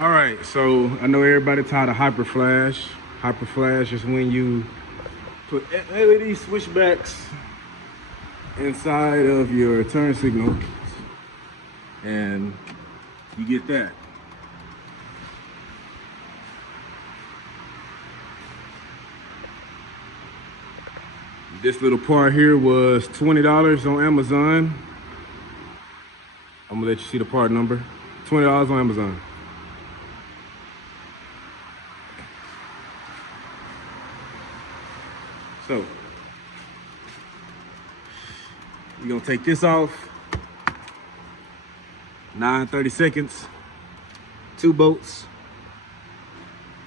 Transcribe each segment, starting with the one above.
All right, so I know everybody tired of hyper flash. Hyper flash is when you put LED switchbacks inside of your turn signal and you get that. This little part here was $20 on Amazon. I'm gonna let you see the part number. $20 on Amazon. So, you're gonna take this off. 9:30 seconds. 2 bolts.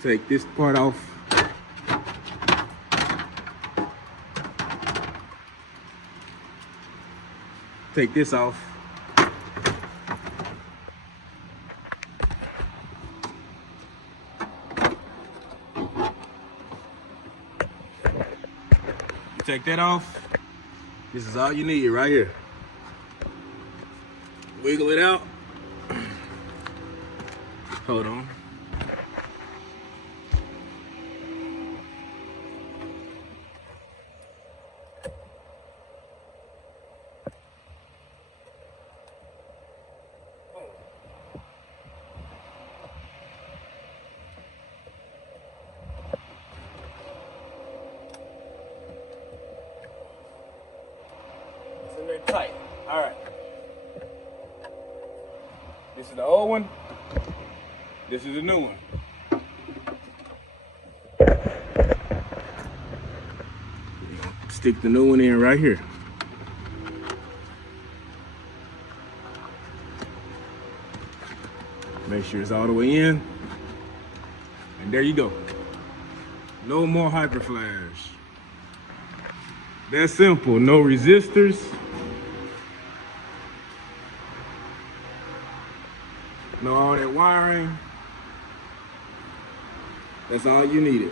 Take this part off. Take this off. Take that off. This is all you need right here. Wiggle it out. Hold on. Very tight. All right. This is the old one. This is the new one. Stick the new one in right here. Make sure it's all the way in. And there you go. No more hyper flash. That's simple. No resistors. No all that wiring. That's all you needed.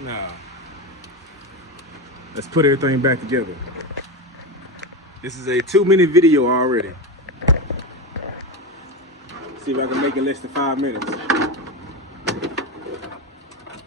Now, let's put everything back together. This is a 2-minute video already. See if I can make it less than 5 minutes.